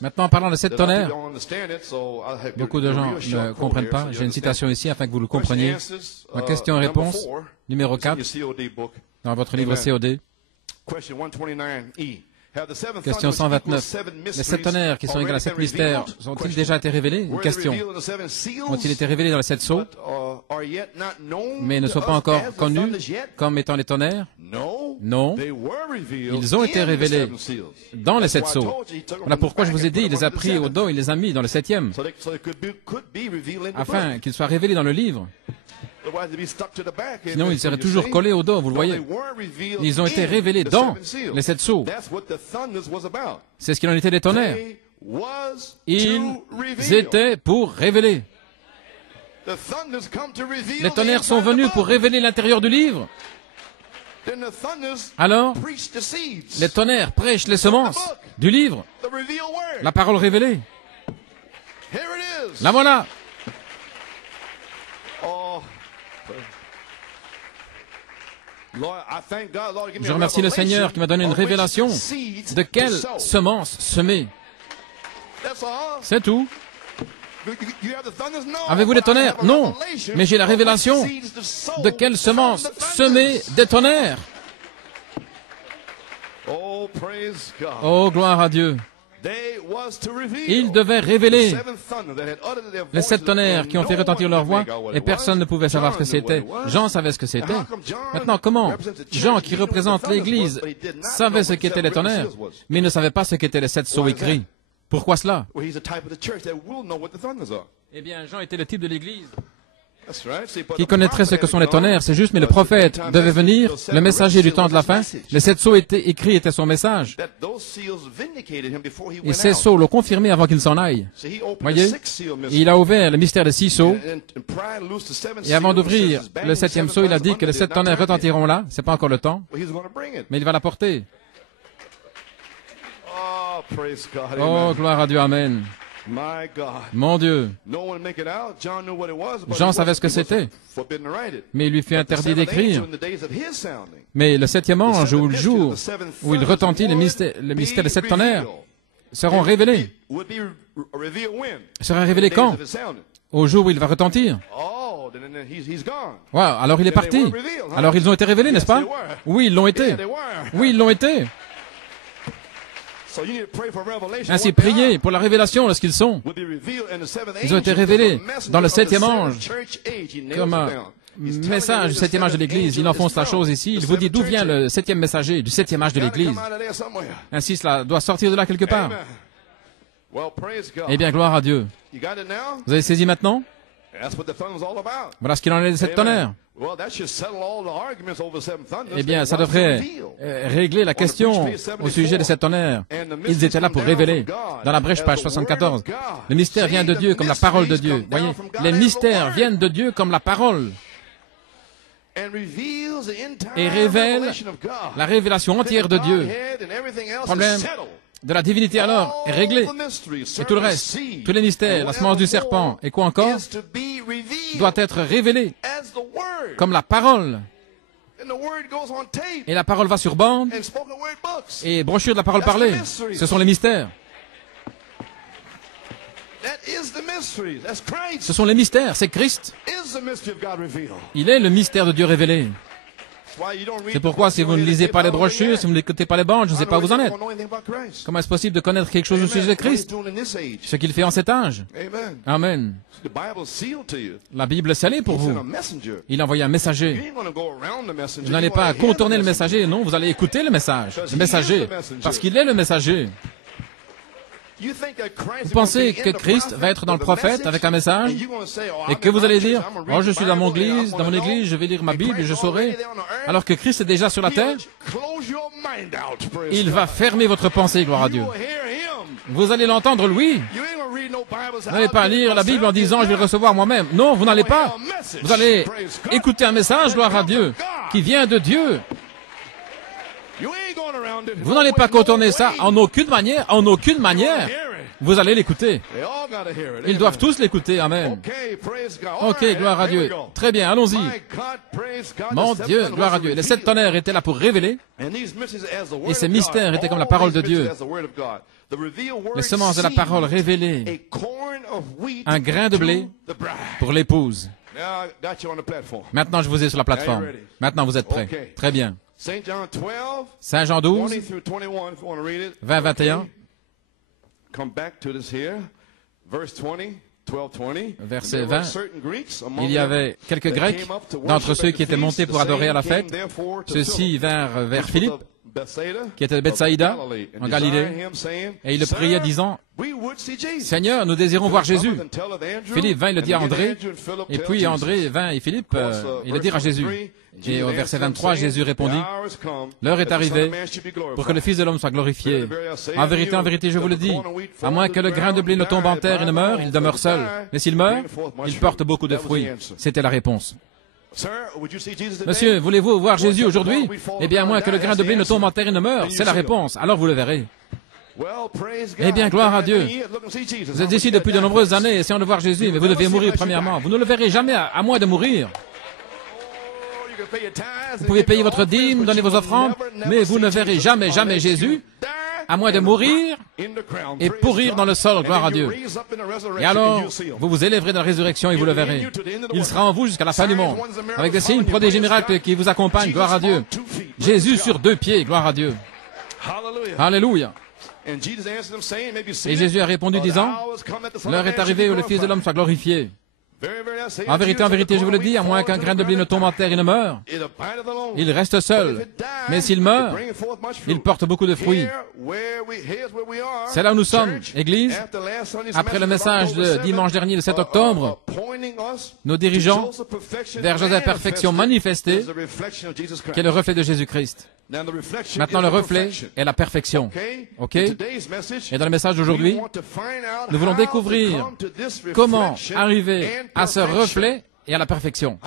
Maintenant, en parlant de 7 tonnerres, beaucoup de gens ne comprennent pas. J'ai une citation ici afin que vous le compreniez. Ma question et réponse, numéro 4, dans votre livre COD. Question 129. Les 7 tonnerres qui sont égales à 7 mystères, ont-ils déjà été révélés? Une question. Ont-ils été révélés dans les 7 sceaux, mais ne sont pas encore connus comme étant les tonnerres? Non. Ils ont été révélés dans les 7 sceaux. Voilà pourquoi je vous ai dit, il les a pris au dos, il les a mis dans le 7e, afin qu'ils soient révélés dans le livre. Sinon, ils seraient toujours collés au dos, vous le voyez. Ils ont été révélés dans les 7 sceaux. C'est ce qu'il en était des tonnerres. Ils étaient pour révéler. Les tonnerres sont venus pour révéler l'intérieur du livre. Alors, les tonnerres prêchent les semences du livre, la parole révélée. La voilà. Je remercie le Seigneur qui m'a donné une révélation de quelle semence semer. C'est tout. Avez-vous des tonnerres? Non. Mais j'ai la révélation de quelle semence semer des tonnerres. Oh, gloire à Dieu. Ils devaient révéler les 7 tonnerres qui ont fait retentir leur voix et personne ne pouvait savoir ce que c'était. Jean savait ce que c'était. Maintenant, comment Jean, qui représente l'Église, savait ce qu'étaient les tonnerres, mais il ne savait pas ce qu'étaient les 7 sceaux écrits. Pourquoi cela? Eh bien, Jean était le type de l'Église qui connaîtrait ce que sont les tonnerres, c'est juste, mais le prophète devait venir, le messager du temps de la fin. Les 7 sceaux écrits étaient son message. Et ces sceaux l'ont confirmé avant qu'il s'en aille. Voyez, il a ouvert le mystère des 6 sceaux. Et avant d'ouvrir le 7e sceau, il a dit que les 7 tonnerres retentiront là. C'est pas encore le temps, mais il va l'apporter. Oh, gloire à Dieu, amen. Mon Dieu. Jean savait ce que c'était, mais il lui fut interdit d'écrire. Mais le 7e ange, ou le jour où il retentit le mystère des 7 tonnerres, seront révélés. Sera révélé quand? Au jour où il va retentir. Wow, alors il est parti. Alors ils ont été révélés, n'est-ce pas? Oui, ils l'ont été. Oui, ils l'ont été. Ainsi, priez pour la révélation lorsqu'ils sont. Ils ont été révélés dans le 7e ange comme un message du 7e âge de l'Église. Il enfonce la chose ici. Il vous dit d'où vient le 7e messager du 7e âge de l'Église. Ainsi, cela doit sortir de là quelque part. Eh bien, gloire à Dieu. Vous avez saisi maintenant? Voilà ce qu'il en est de 7 tonnerres. Eh bien, ça devrait régler la question au sujet de 7 tonnerres. Ils étaient là pour révéler. Dans la brèche, page 74. Le mystère vient de Dieu comme la parole de Dieu. Voyez, les mystères viennent de Dieu comme la parole. Et révèlent la révélation entière de Dieu. Le problème de la divinité alors est réglé. Et tout le reste, tous les mystères, la semence du serpent, et quoi encore, doit être révélé comme la parole. Et la parole va sur bande et brochure de la parole parlée. Ce sont les mystères. Ce sont les mystères, c'est Christ. Il est le mystère de Dieu révélé. C'est pourquoi si vous ne lisez pas les brochures, si vous n'écoutez pas les bandes, je ne sais pas où vous en êtes. Comment est-ce possible de connaître quelque chose au sujet de Christ? Ce qu'il fait en cet âge. Amen. La Bible est scellée pour vous. Il a envoyé un messager. Vous n'allez pas contourner le messager, non, vous allez écouter le message. Le messager, parce qu'il est le messager. Vous pensez que Christ va être dans le prophète avec un message et que vous allez dire « Oh, je suis dans mon église, je vais lire ma Bible et je saurai » alors que Christ est déjà sur la terre? Il va fermer votre pensée, gloire à Dieu. Vous allez l'entendre, lui. Vous n'allez pas lire la Bible en disant « Je vais le recevoir moi-même ». Non, vous n'allez pas. Vous allez écouter un message, gloire à Dieu, qui vient de Dieu. Vous n'allez pas contourner ça en aucune manière, Vous allez l'écouter. Ils doivent tous l'écouter. Amen. Ok, gloire à Dieu. Très bien, allons-y. Mon Dieu, gloire à Dieu. Les 7 tonnerres étaient là pour révéler. Et ces mystères étaient comme la parole de Dieu. Les semences de la parole révélées. Un grain de blé pour l'épouse. Maintenant, je vous ai sur la plateforme. Maintenant, vous êtes prêts. Très bien. Saint Jean 12, 20-21. Verset 20. Il y avait quelques Grecs d'entre ceux qui étaient montés pour adorer à la fête. Ceux-ci vinrent vers Philippe, qui était de Bethsaïda, en Galilée, et il le priait disant, « Seigneur, nous désirons voir Jésus. » Philippe vint et le dit à André, et puis André vint et Philippe, il le dirent à Jésus. Et au verset 23, Jésus répondit, « L'heure est arrivée pour que le Fils de l'homme soit glorifié. En vérité, je vous le dis, à moins que le grain de blé ne tombe en terre et ne meure, il demeure seul. Mais s'il meurt, il porte beaucoup de fruits. » C'était la réponse. Monsieur, voulez-vous voir Jésus aujourd'hui? Eh bien, à moins que le grain de blé ne tombe en terre et ne meure, c'est la réponse. Alors vous le verrez. Eh bien, gloire à Dieu. Vous êtes ici depuis de nombreuses années, essayant de voir Jésus, mais vous devez mourir premièrement. Vous ne le verrez jamais à moins de mourir. Vous pouvez payer votre dîme, donner vos offrandes, mais vous ne verrez jamais Jésus, à moins de mourir et pourrir dans le sol, gloire à Dieu. Et alors, vous vous élèverez dans la résurrection et vous le verrez. Il sera en vous jusqu'à la fin du monde, avec des signes, prodiges et miracles qui vous accompagnent, gloire à Dieu. Jésus sur 2 pieds, gloire à Dieu. Alléluia. Et Jésus a répondu disant, « L'heure est arrivée où le Fils de l'homme soit glorifié. En vérité, je vous le dis, à moins qu'un grain de blé ne tombe en terre et ne meure, il reste seul. Mais s'il meurt, il porte beaucoup de fruits. » C'est là où nous sommes, Église. Après le message de dimanche dernier, le 7 octobre, nous dirigeons vers Joseph Perfection manifestée, qui est le reflet de Jésus-Christ. Maintenant, le reflet est la perfection. OK? Et dans le message d'aujourd'hui, nous voulons découvrir comment arriver à ce reflet et à la perfection.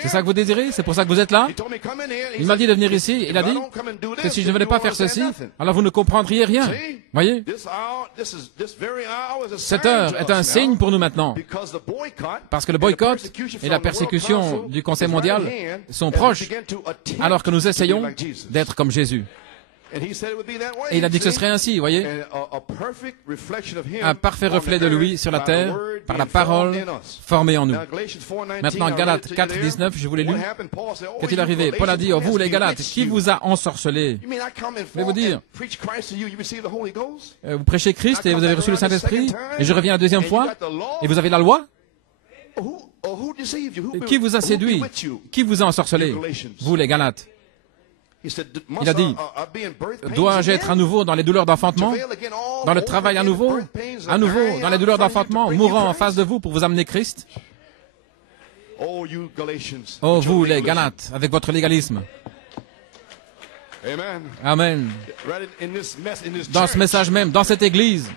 C'est ça que vous désirez? C'est pour ça que vous êtes là? Il m'a dit de venir ici. Il a dit que si je ne venais pas faire ceci, alors vous ne comprendriez rien. Voyez? Cette heure est un signe pour nous maintenant. Parce que le boycott et la persécution du Conseil mondial sont proches, alors que nous essayons d'être comme Jésus. Et il a dit que ce serait ainsi, voyez, un parfait reflet de lui sur la terre par la parole formée en nous. Maintenant, Galates 4, 19, je vous l'ai lu. Qu'est-il arrivé? Paul a dit, oh, vous les Galates, qui vous a ensorcelé? Je vais vous dire, vous prêchez Christ et vous avez reçu le Saint-Esprit, et je reviens la 2e fois, et vous avez la loi? Qui vous a séduit? Qui vous a ensorcelé? Vous les Galates. Il a dit, dois-je être à nouveau dans les douleurs d'enfantement, dans le travail à nouveau dans les douleurs d'enfantement, mourant en face de vous pour vous amener Christ? Oh, vous les Galates, avec votre légalisme. Amen. Dans ce message même, dans cette église,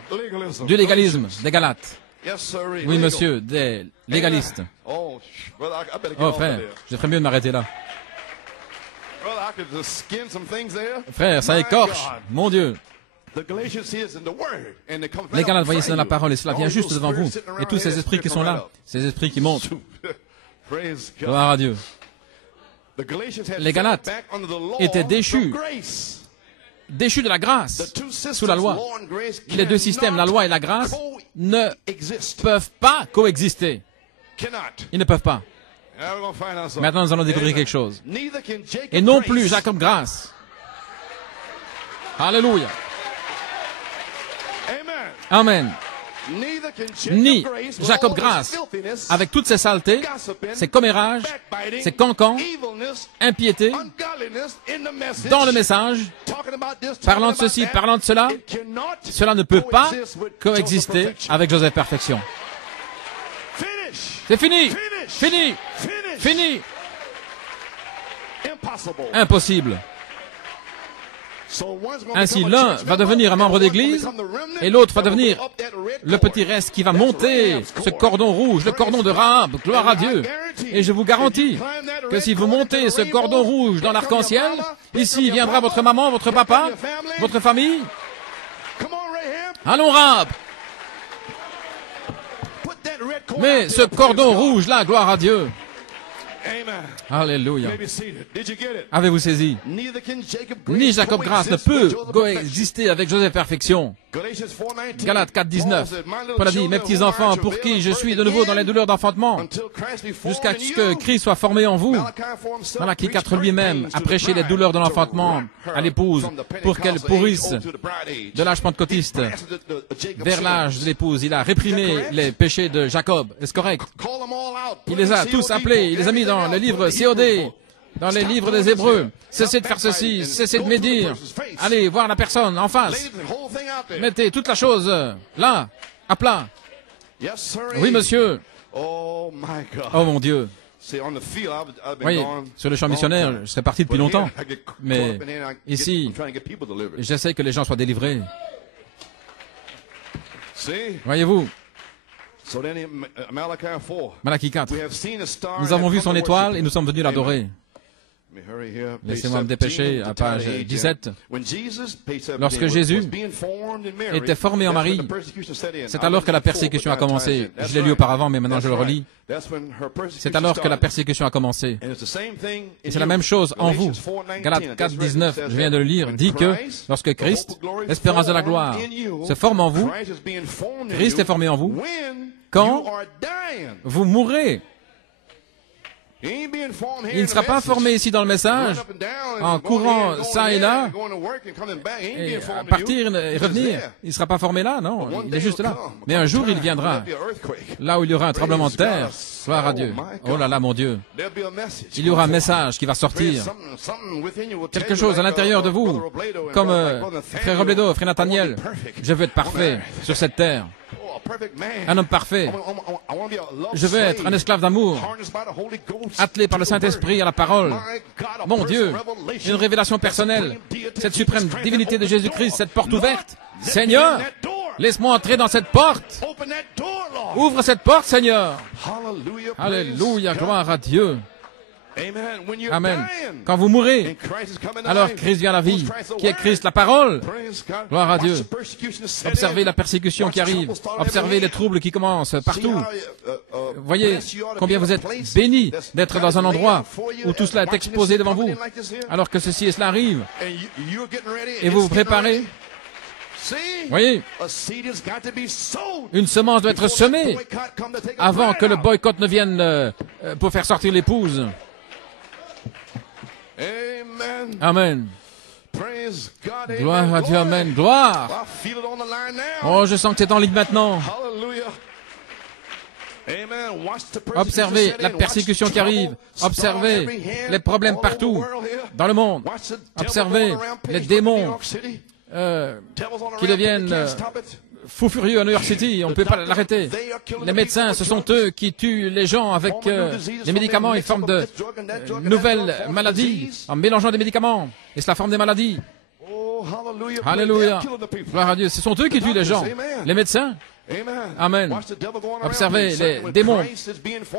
du légalisme, des Galates. Oui, monsieur, des légalistes. Oh, frère, je ferais mieux de m'arrêter là. Frère, ça écorche, mon Dieu. Les Galates, voyez, c'est dans la parole, et cela vient juste devant vous. Et tous ces esprits qui sont là, ces esprits qui montent. Gloire à Dieu. Les Galates étaient déchus de la grâce sous la loi. Les 2 systèmes, la loi et la grâce, ne peuvent pas coexister. Ils ne peuvent pas. Maintenant, nous allons découvrir quelque chose. Et non plus Jacob Grâce. Alléluia. Amen. Ni Jacob Grâce, avec toutes ses saletés, ses commérages, ses cancans, impiétés, dans le message, parlant de ceci, parlant de cela, cela ne peut pas coexister avec Joseph Perfection. C'est fini! Fini! Fini! Impossible. Ainsi, l'un va devenir un membre d'église et l'autre va devenir le petit reste qui va monter ce cordon rouge, le cordon de Rahab, gloire à Dieu. Et je vous garantis que si vous montez ce cordon rouge dans l'arc-en-ciel, ici viendra votre maman, votre papa, votre famille. Allons, rap! Mais ce cordon rouge là, gloire à Dieu. Alléluia. Avez-vous saisi? Ni Jacob Grace ne peut coexister avec Joseph Perfection. Galates 4.19. Paul a dit, mes petits enfants, pour qui je suis de nouveau dans les douleurs d'enfantement, jusqu'à ce que Christ soit formé en vous. Malachie 4 lui-même a prêché les douleurs de l'enfantement à l'épouse pour qu'elle pourrisse de l'âge pentecôtiste vers l'âge de l'épouse. Il a réprimé les péchés de Jacob. Est-ce correct? Il les a tous appelés, il les a mis dans le livre COD, dans les livres des Hébreux. Cessez de faire ceci, cessez de médire. Allez voir la personne en face. Mettez toute la chose là, à plat. Oui, monsieur. Oh mon Dieu. Oui, sur le champ missionnaire, je serais parti depuis longtemps. Mais ici, j'essaie que les gens soient délivrés. Voyez-vous? Malachie 4. Nous avons vu son étoile et nous sommes venus l'adorer. Laissez-moi me dépêcher à page 17. Lorsque Jésus était formé en Marie, c'est alors que la persécution a commencé. Je l'ai lu auparavant, mais maintenant je le relis. C'est alors que la persécution a commencé. Et c'est la même chose en vous. Galates 4, 19, je viens de le lire, dit que lorsque Christ, espérance de la gloire, se forme en vous, Christ est formé en vous, quand vous mourrez. Il ne sera pas formé ici dans le message, en courant ça et là, et partir et revenir. Il ne sera pas formé là, non, il est juste là. Mais un jour, il viendra, là où il y aura un tremblement de terre. Gloire à Dieu. Oh là là, mon Dieu. Il y aura un message qui va sortir. Quelque chose à l'intérieur de vous, comme frère Robledo, frère Nathaniel. Je veux être parfait sur cette terre. Un homme parfait. Je veux être un esclave d'amour, attelé par le Saint-Esprit à la parole. Mon Dieu, une révélation personnelle, cette suprême divinité de Jésus-Christ, cette porte ouverte. Seigneur, laisse-moi entrer dans cette porte. Ouvre cette porte, Seigneur. Alléluia, gloire à Dieu. Amen. Quand vous mourrez, alors Christ vient à la vie. Qui est Christ? La parole. Gloire à Dieu. Observez la persécution qui arrive. Observez les troubles qui commencent partout. Voyez combien vous êtes bénis d'être dans un endroit où tout cela est exposé devant vous, alors que ceci et cela arrive. Et vous vous préparez. Voyez, une semence doit être semée avant que le boycott ne vienne pour faire sortir l'épouse. Amen. Gloire à Dieu, amen. Gloire. Oh, je sens que c'est en ligne maintenant. Observez la persécution qui arrive. Observez les problèmes partout dans le monde. Observez les démons qui deviennent fous furieux à New York City. On ne peut pas l'arrêter. Les médecins, ce sont eux qui tuent les gens avec les médicaments. Ils forment de nouvelles maladies en mélangeant des médicaments. Et cela forme des maladies. Alléluia. Gloire à Dieu. Ce sont eux qui tuent les gens. Les médecins. Amen. Observez les démons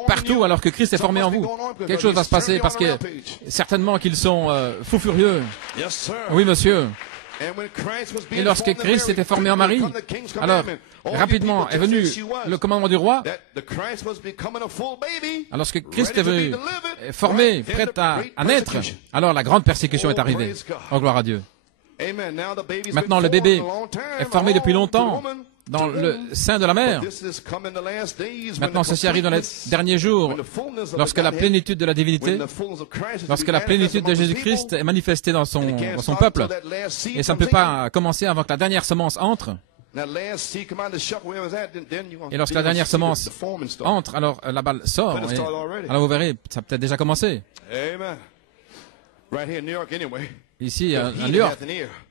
partout alors que Christ est formé en vous. Quelque chose va se passer parce que certainement qu'ils sont fous furieux. Oui, monsieur. Et lorsque Christ était formé en Marie, alors rapidement est venu le commandement du roi. Alors que Christ est venu formé, prêt à naître, alors la grande persécution est arrivée. Oh, gloire à Dieu. Maintenant, le bébé est formé depuis longtemps dans le sein de la mère. Maintenant, ceci arrive dans les derniers jours, lorsque la plénitude de la divinité, lorsque la plénitude de Jésus-Christ est manifestée dans son peuple. Et ça ne peut pas commencer avant que la dernière semence entre. Et lorsque la dernière semence entre, alors la balle sort. Alors vous verrez, ça a peut-être déjà commencé. Ici, à New York,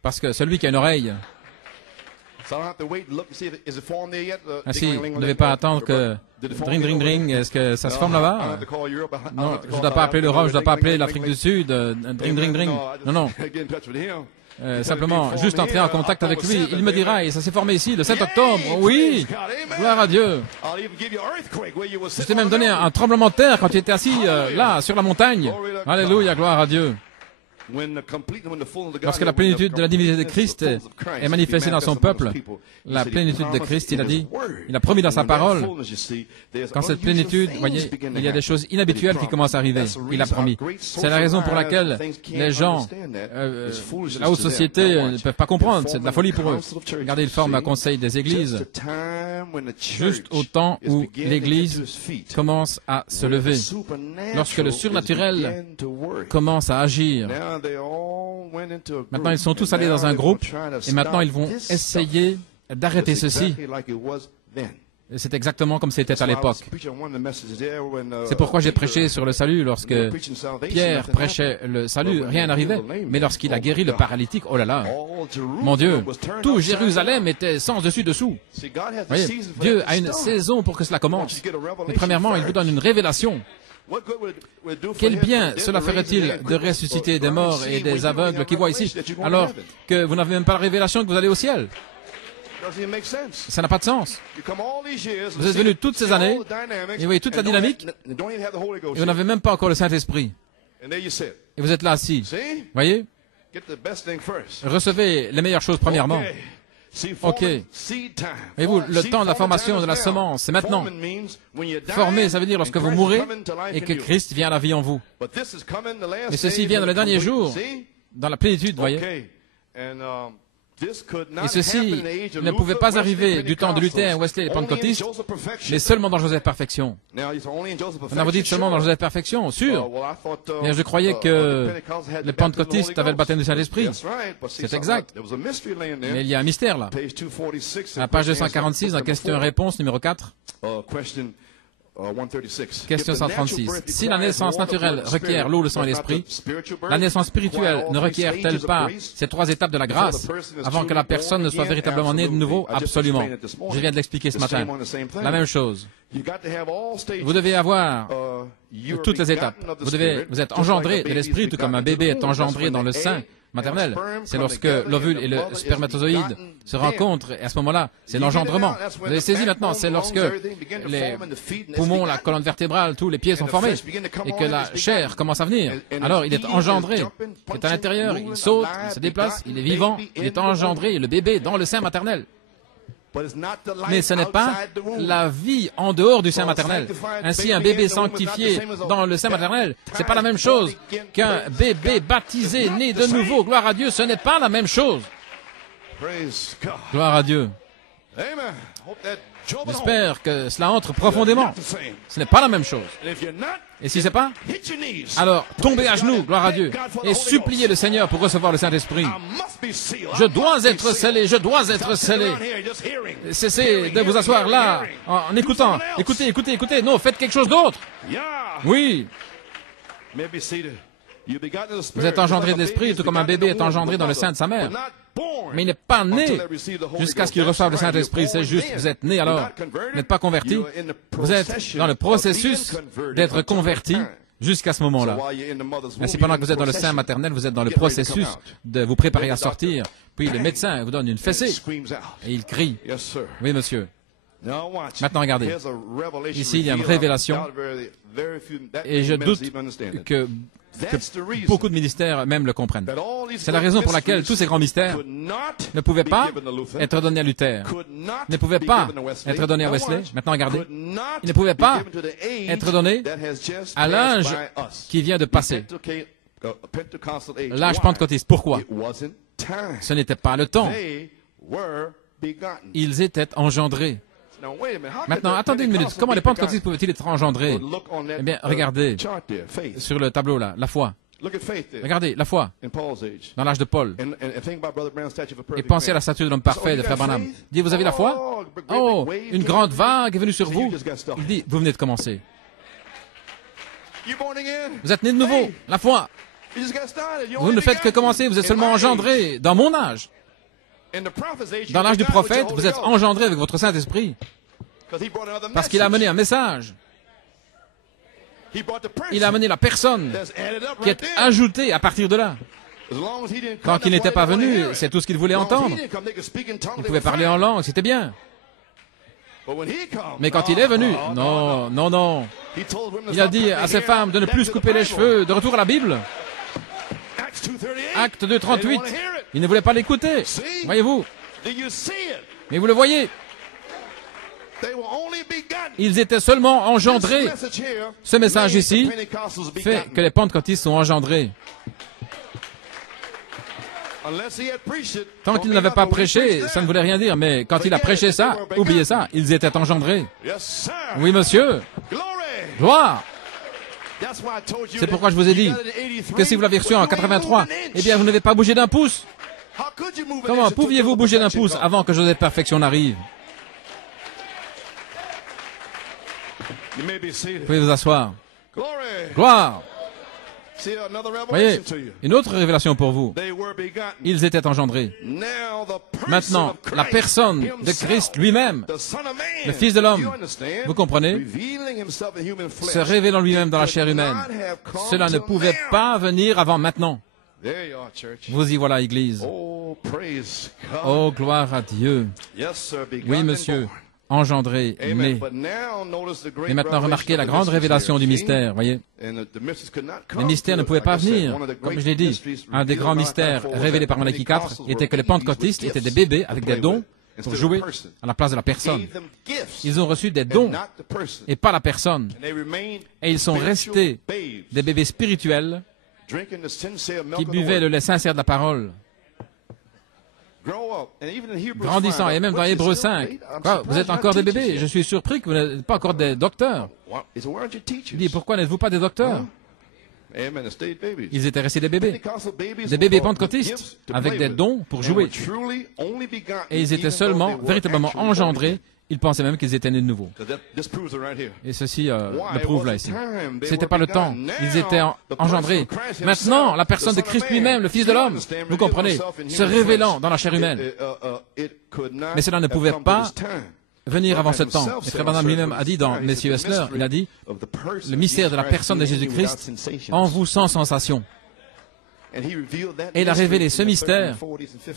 parce que celui qui a une oreille... Ah si, vous ne devez pas attendre que... Dring, dring, dring, est-ce que ça se forme là-bas? Non, je ne dois pas appeler l'Europe, je ne dois pas appeler l'Afrique du Sud. Dring, dring, dring. Non, non. Simplement, juste entrer en contact avec lui. Il me dira, et ça s'est formé ici, le 7 octobre. Oui, gloire à Dieu. Je t'ai même donné un tremblement de terre quand tu étais assis là, sur la montagne. Alléluia, gloire à Dieu. Lorsque la plénitude de la divinité de Christ est manifestée dans son peuple, la plénitude de Christ, il a promis dans sa parole, quand cette plénitude, vous voyez, il y a des choses inhabituelles qui commencent à arriver. Il a promis. C'est la raison pour laquelle les gens, la haute société, ne peuvent pas comprendre. C'est de la folie pour eux. Regardez, ils forment un conseil des églises juste au temps où l'Église commence à se lever, lorsque le surnaturel commence à agir. Maintenant, ils sont tous allés dans un groupe et maintenant, ils vont essayer d'arrêter ceci. C'est exactement comme c'était à l'époque. C'est pourquoi j'ai prêché sur le salut. Lorsque Pierre prêchait le salut, rien n'arrivait. Mais lorsqu'il a guéri le paralytique, oh là là, mon Dieu, tout Jérusalem était sans dessus-dessous. Voyez, Dieu a une saison pour que cela commence. Mais premièrement, il vous donne une révélation. Quel bien cela ferait-il de ressusciter des morts et des aveugles qui voient ici, alors que vous n'avez même pas la révélation que vous allez au ciel? Ça n'a pas de sens. Vous êtes venus toutes ces années, et vous voyez toute la dynamique, et vous n'avez même pas encore le Saint-Esprit. Et vous êtes là assis. Voyez? Recevez les meilleures choses premièrement. Ok. Voyez-vous, le temps de la formation de la semence, c'est maintenant. Former, ça veut dire lorsque vous mourrez et que Christ vient à la vie en vous. Et ceci vient dans les derniers jours, dans la plénitude, voyez. Et ceci ne pouvait pas arriver du temps de Luther, Wesley et Pentecôtistes, mais seulement dans Joseph Perfection. Maintenant, vous dites seulement dans Joseph Perfection, sûr. Mais je croyais que les Pentecôtistes avaient le baptême du Saint-Esprit. C'est exact. Mais il y a un mystère là. À la page 246, dans question-réponse numéro 4. Question 136. Si la naissance naturelle requiert l'eau, le sang et l'esprit, la naissance spirituelle ne requiert-elle pas ces trois étapes de la grâce avant que la personne ne soit véritablement née de nouveau? Absolument. Je viens de l'expliquer ce matin. La même chose. Vous devez avoir toutes les étapes. Vous êtes engendré de l'esprit, tout comme un bébé est engendré dans le sein maternel. C'est lorsque l'ovule et le spermatozoïde se rencontrent, et à ce moment-là, c'est l'engendrement. Vous avez saisi maintenant, c'est lorsque les poumons, la colonne vertébrale, tous les pieds sont formés, et que la chair commence à venir. Alors, il est engendré. Il est à l'intérieur, il saute, il se déplace, il est vivant, il est engendré, le bébé dans le sein maternel. Mais ce n'est pas la vie en dehors du sein maternel. Ainsi, un bébé sanctifié dans le sein maternel, c'est pas la même chose qu'un bébé baptisé, né de nouveau. Gloire à Dieu, ce n'est pas la même chose. Gloire à Dieu. J'espère que cela entre profondément. Ce n'est pas la même chose. Et si ce n'est pas, alors tombez à genoux, gloire à Dieu, et suppliez le Seigneur pour recevoir le Saint-Esprit. Je dois être scellé, je dois être scellé. Cessez de vous asseoir là, en écoutant. Écoutez, écoutez, écoutez. Non, faites quelque chose d'autre. Oui. Vous êtes engendré de l'Esprit, tout comme un bébé est engendré dans le sein de sa mère. Mais il n'est pas né jusqu'à ce qu'il reçoive le Saint-Esprit. C'est juste, vous êtes né alors. Vous n'êtes pas converti. Vous êtes dans le processus d'être converti jusqu'à ce moment-là. Ainsi, pendant que vous êtes dans le sein maternel, vous êtes dans le processus de vous préparer à sortir. Puis le médecin vous donne une fessée et il crie. Oui, monsieur. Maintenant, regardez. Ici, il y a une révélation. Et je doute que beaucoup de ministères même le comprennent. C'est la raison pour laquelle tous ces grands mystères ne pouvaient pas être donnés à Luther, ne pouvaient pas être donnés à Wesley. Maintenant, regardez. Ils ne pouvaient pas être donnés à l'âge qui vient de passer. L'âge pentecôtiste. Pourquoi? Ce n'était pas le temps. Ils étaient engendrés. Maintenant, attendez une minute. Comment les pentecôtistes pouvaient-ils être engendrés? Eh bien, regardez sur le tableau là, la foi. Regardez, la foi, dans l'âge de Paul. Et pensez à la statue de l'homme parfait de Frère Branham. Il dit, vous avez la foi? Oh, une grande vague est venue sur vous. Il dit, vous venez de commencer. Vous êtes né de nouveau, la foi. Vous ne faites que commencer, vous êtes seulement engendré dans mon âge. Dans l'âge du prophète, vous êtes engendré avec votre Saint-Esprit. Parce qu'il a amené un message. Il a amené la personne qui est ajoutée à partir de là. Tant qu'il n'était pas venu, c'est tout ce qu'il voulait entendre. Il pouvait parler en langue, c'était bien. Mais quand il est venu, non, non, non. Il a dit à ces femmes de ne plus se couper les cheveux, de retour à la Bible. Acte 2:38. Ils ne voulaient pas l'écouter. Voyez-vous? Mais vous le voyez? Ils étaient seulement engendrés. Ce message ici fait que les pentecôtistes sont engendrés. Tant qu'il n'avait pas prêché, ça ne voulait rien dire, mais quand il a prêché ça, oubliez ça, ils étaient engendrés. Oui, monsieur. Gloire. C'est pourquoi je vous ai dit que si vous l'avez reçu en 83, eh bien, vous n'avez pas bougé d'un pouce. Comment pouviez-vous bouger d'un pouce avant que Joseph Perfection n'arrive? Vous pouvez vous asseoir. Gloire. Voyez, une autre révélation pour vous. Ils étaient engendrés. Maintenant, la personne de Christ lui-même, le Fils de l'homme, vous comprenez, se révélant lui-même dans la chair humaine. Cela ne pouvait pas venir avant maintenant. Vous y voilà, Église. Oh, gloire à Dieu. Oui, monsieur. Engendré, né. Et maintenant, remarquez la grande révélation du mystère, voyez. Les mystères ne pouvaient pas venir. Comme je l'ai dit, un des grands mystères révélés par Malachie 4 était que les pentecôtistes étaient des bébés avec des dons pour jouer à la place de la personne. Ils ont reçu des dons et pas la personne. Et ils sont restés des bébés spirituels qui buvaient le lait sincère de la parole. Grandissant, et même dans Hébreux 5. Quoi, vous êtes encore des bébés. Je suis surpris que vous n'êtes pas encore des docteurs. Il dit, pourquoi n'êtes-vous pas des docteurs? Ils étaient restés des bébés pentecôtistes, avec des dons pour jouer. Et ils étaient seulement, véritablement engendrés. Ils pensaient même qu'ils étaient nés de nouveau. Et ceci le prouve là ici. C'était pas le temps. Ils étaient engendrés. Maintenant, la personne de Christ lui-même, le Fils de l'homme, vous comprenez, se révélant dans la chair humaine. Mais cela ne pouvait pas venir avant ce temps. Et Frère Branham lui-même a dit dans Messieurs Hessler, il a dit, le mystère de la personne de Jésus-Christ en vous sans sensation. Et il a révélé ce mystère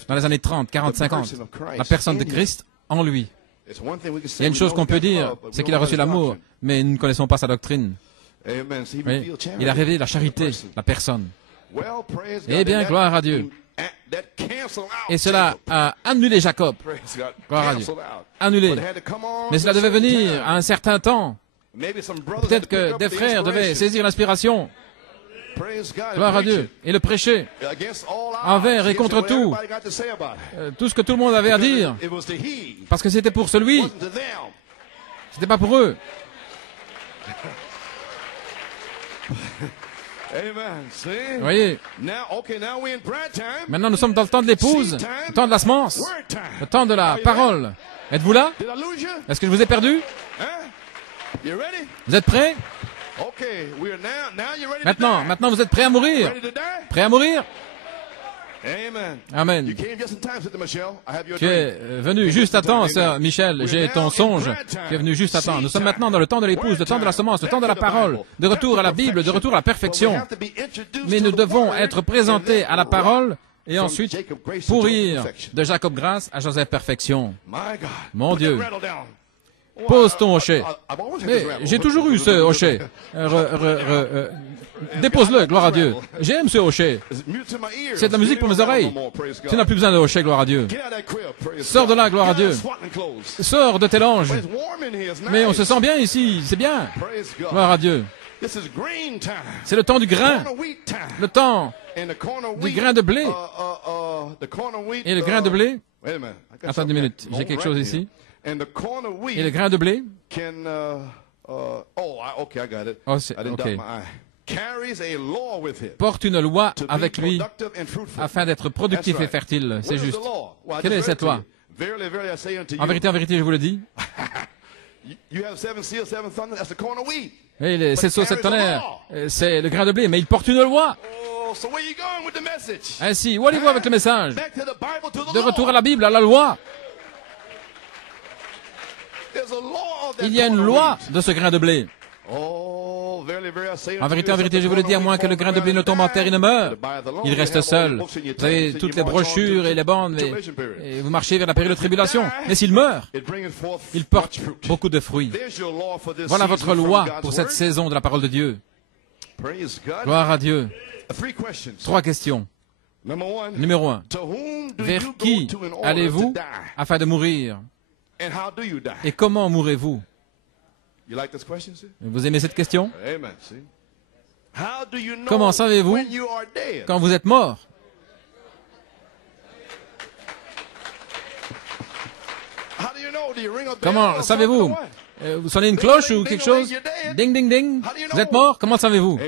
dans les années 30, 40, 50. La personne de Christ en lui. Il y a une chose qu'on peut dire, c'est qu'il a reçu l'amour, mais nous ne connaissons pas sa doctrine. Oui. Il a révélé la charité, la personne. Eh bien, gloire à Dieu. Et cela a annulé Jacob. Gloire à Dieu. Annulé. Mais cela devait venir à un certain temps. Peut-être que des frères devaient saisir l'inspiration. Gloire à Dieu. Et le prêcher envers et contre tout. Tout ce que tout le monde avait à dire. Parce que c'était pour celui. C'était pas pour eux. Vous voyez? Maintenant, nous sommes dans le temps de l'épouse, le temps de la semence, le temps de la parole. Êtes-vous là? Est-ce que je vous ai perdu? Vous êtes prêts? Maintenant, vous êtes prêts à mourir? Prêts à mourir? Amen. Tu es venu juste à temps, sœur Michel. J'ai ton songe. Tu es venu juste à temps. Nous sommes maintenant dans le temps de l'épouse, le temps de la semence, le temps de la parole, de retour à la Bible, de retour à la perfection. Mais nous devons être présentés à la parole et ensuite pourrir de Jacob Grâce à Joseph Perfection. Mon Dieu. Pose ton hochet. Mais j'ai toujours eu ce hochet. Dépose-le, gloire à Dieu. J'aime ce hochet. C'est de la musique pour mes oreilles. Tu n'as plus besoin de hochet, gloire à Dieu. Sors de là, gloire à Dieu. Sors de tes langes. Mais on se sent bien ici, c'est bien. Gloire à Dieu. C'est le temps du grain. Le temps du grain de blé. Et le grain de blé... Attends 2 minutes, j'ai quelque chose ici. Et le grain de blé porte une loi avec lui afin d'être productif et fertile. C'est juste. Quelle est cette loi? En vérité, je vous le dis. Et les 7 sauts, 7 tonnerres, c'est le grain de blé, mais il porte une loi. Ainsi, où allez-vous avec le message? De retour à la Bible, à la loi. Il y a une loi de ce grain de blé. En vérité, je vous le dis, à moins que le grain de blé ne tombe en terre et ne meure, il reste seul. Vous avez toutes les brochures et les bandes, et vous marchez vers la période de tribulation. Mais s'il meurt, il porte beaucoup de fruits. Voilà votre loi pour cette saison de la parole de Dieu. Gloire à Dieu. 3 questions. Numéro 1. Vers qui allez-vous afin de mourir? Et comment mourrez-vous? Vous aimez cette question? Comment savez-vous quand vous êtes mort? Comment savez-vous? Vous sonnez une cloche ou quelque chose? Ding, ding, ding. Vous êtes mort? Comment savez-vous?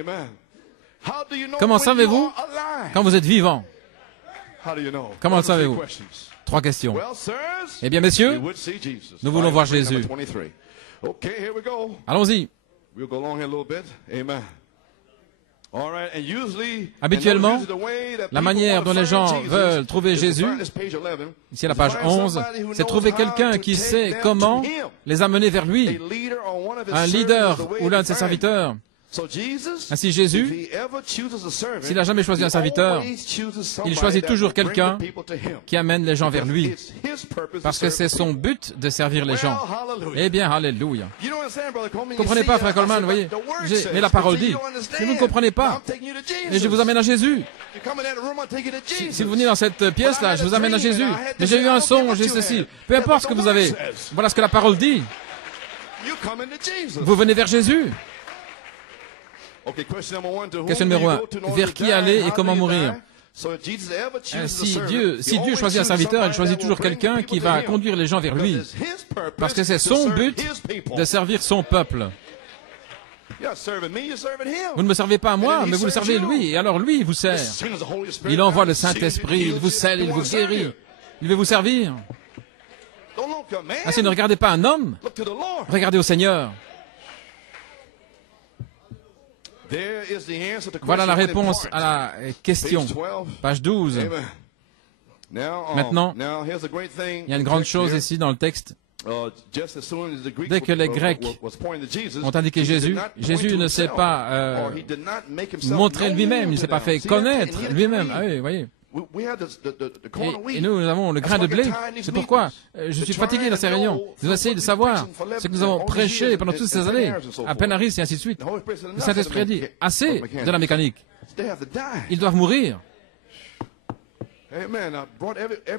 Comment savez-vous quand vous êtes vivant? Comment le savez-vous? 3 questions. Eh bien, messieurs, nous voulons voir Jésus. Allons-y. Habituellement, la manière dont les gens veulent trouver Jésus, ici à la page 11, c'est trouver quelqu'un qui sait comment les amener vers lui, un leader ou l'un de ses serviteurs. Ainsi Jésus, s'il n'a jamais choisi un serviteur, il choisit toujours quelqu'un qui amène les gens vers lui, parce que c'est son but de servir les gens. Eh bien, alléluia. Vous ne comprenez pas, frère Coleman, vous voyez, mais la parole dit, si vous ne comprenez pas, et je vous amène à Jésus. Si vous venez dans cette pièce-là, je vous amène à Jésus. Mais j'ai eu un son, j'ai ceci. Peu importe ce que vous avez. Voilà ce que la parole dit. Vous venez vers Jésus. Question numéro 1. Vers qui aller et comment mourir? Si Dieu choisit un serviteur, il choisit toujours quelqu'un qui va conduire les gens vers lui. Parce que c'est son but de servir son peuple. Vous ne me servez pas à moi, mais vous le servez lui. Et alors lui, il vous sert. Il envoie le Saint-Esprit, il vous scelle, il vous guérit. Il veut vous servir. Ainsi, ne regardez pas un homme, regardez au Seigneur. Voilà la réponse à la question. Page 12. Maintenant, il y a une grande chose ici dans le texte. Dès que les Grecs ont indiqué Jésus, Jésus ne s'est pas montré lui-même, il ne s'est pas fait connaître lui-même. Ah oui, vous voyez. Et nous avons le grain de blé. C'est pourquoi je suis fatigué dans ces réunions. Nous essayons de savoir ce que nous avons prêché pendant toutes ces années, à Penaris et ainsi de suite. Le Saint-Esprit a dit, assez de la mécanique. Ils doivent mourir.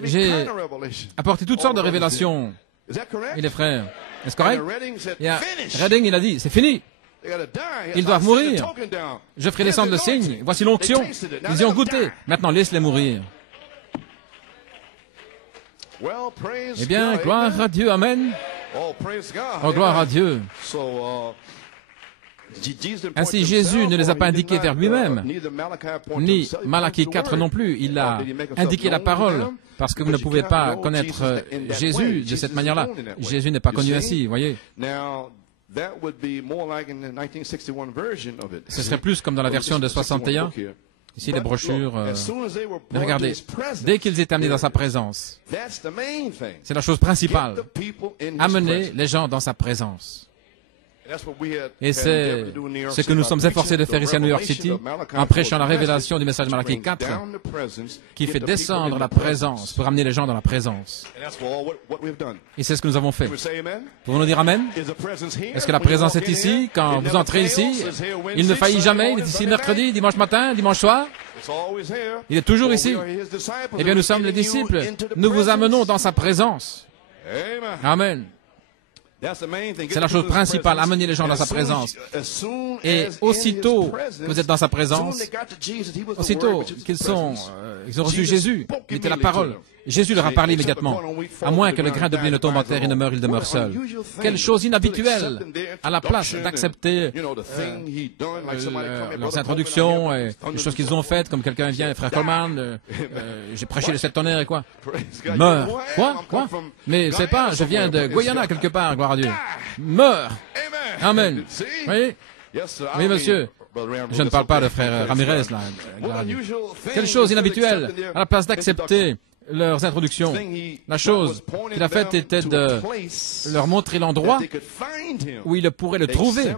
J'ai apporté toutes sortes de révélations. Et les frères, est-ce correct? Et à Redding, il a dit, c'est fini. Ils doivent mourir. Je ferai descendre le signe. Voici l'onction. Ils y ont goûté. Maintenant, laisse-les mourir. Eh bien, gloire à Dieu. Amen. Oh, gloire à Dieu. Ainsi, Jésus ne les a pas indiqués vers lui-même, ni Malachie 4 non plus. Il a indiqué la parole, parce que vous ne pouvez pas connaître Jésus de cette manière-là. Jésus n'est pas connu ainsi, vous voyez. Ce serait plus comme dans la version de 61. Ici, les brochures. Mais regardez, dès qu'ils étaient amenés dans sa présence, c'est la chose principale. Amener les gens dans sa présence. Et c'est ce que nous sommes efforcés de faire ici à New York City, en prêchant la révélation du message de Malachie 4, qui fait descendre la présence pour amener les gens dans la présence. Et c'est ce que nous avons fait. Pouvons-nous dire Amen? Est-ce que la présence est ici? Quand vous entrez ici, il ne faillit jamais. Il est ici mercredi, dimanche matin, dimanche soir. Il est toujours ici. Eh bien, nous sommes les disciples. Nous vous amenons dans sa présence. Amen. C'est la chose principale, amener les gens dans sa présence. Et aussitôt que vous êtes dans sa présence, aussitôt qu'ils ont reçu Jésus, il était la parole. Jésus leur a parlé immédiatement. À moins que le grain de blé ne tombe en terre et ne meure, il demeure seul. Quelle chose inhabituelle à la place d'accepter leurs introductions et les choses qu'ils ont faites, comme quelqu'un vient, frère Coleman, j'ai prêché le 7 tonnerres et quoi? Meurs. Quoi? Mais c'est pas, je viens de Guyana quelque part, gloire à Dieu. Meurs. Amen. Vous voyez? Oui, monsieur. Je ne parle pas de frère Ramirez, là. Quelle chose inhabituelle à la place d'accepter leurs introductions. La chose qu'il a faite était de leur montrer l'endroit où il pourrait le trouver,